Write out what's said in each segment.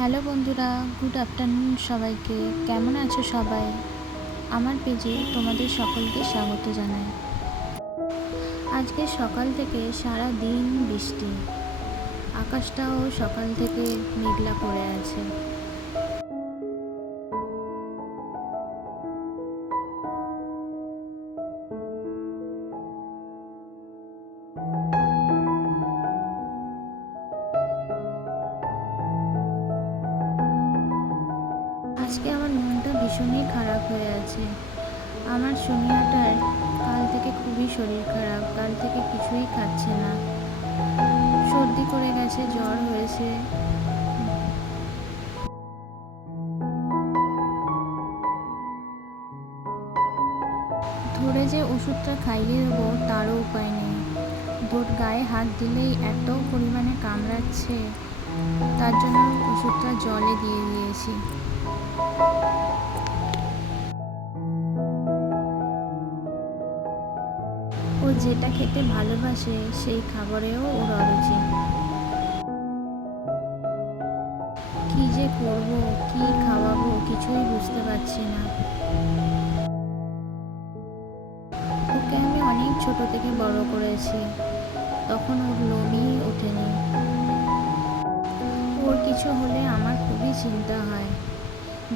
Hello বন্ধুরা, good afternoon সবাইকে। কেমন আছো সবাই? আমার পেজে তোমাদের সকলকে স্বাগত জানাই। আজকে সকাল থেকে সারা দিন বৃষ্টি, আকাশটাও সকাল থেকে মেঘলা করে আছে। আজকে আমার মনটা ভীষণই খারাপ হয়ে আছে। আমার সোনিয়াটার কাল থেকে খুবই শরীর খারাপ, কাল থেকে কিছুই খাচ্ছে না, সর্দি করে গেছে, জ্বর হয়েছে। ধরে যে ওষুধটা খাইয়ে দেবো তারও উপায় নেই। গায়ে হাত দিলেই এত পরিমাণে কামড়াচ্ছে, তার জন্য ওষুধটা জলে দিয়ে দিয়েছি। ও যেটা খেতে ভালোবাসে সেই খাবারেও ওর অরুচি। কি যে করব, কি খাওয়াবো কিছুই বুঝতে পারছি না। ওকে আমি অনেক ছোট থেকে বড় করেছি, তখন ওর লোমই ওঠেনি। ওর কিছু হলে আমার খুবই চিন্তা হয়।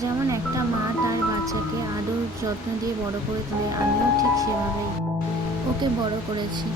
যেমন একটা মা তার বাচ্চাকে আদর যত্ন দিয়ে বড় করে তোলে, আমিও ঠিক সেভাবেই ওকে বড় করেছি।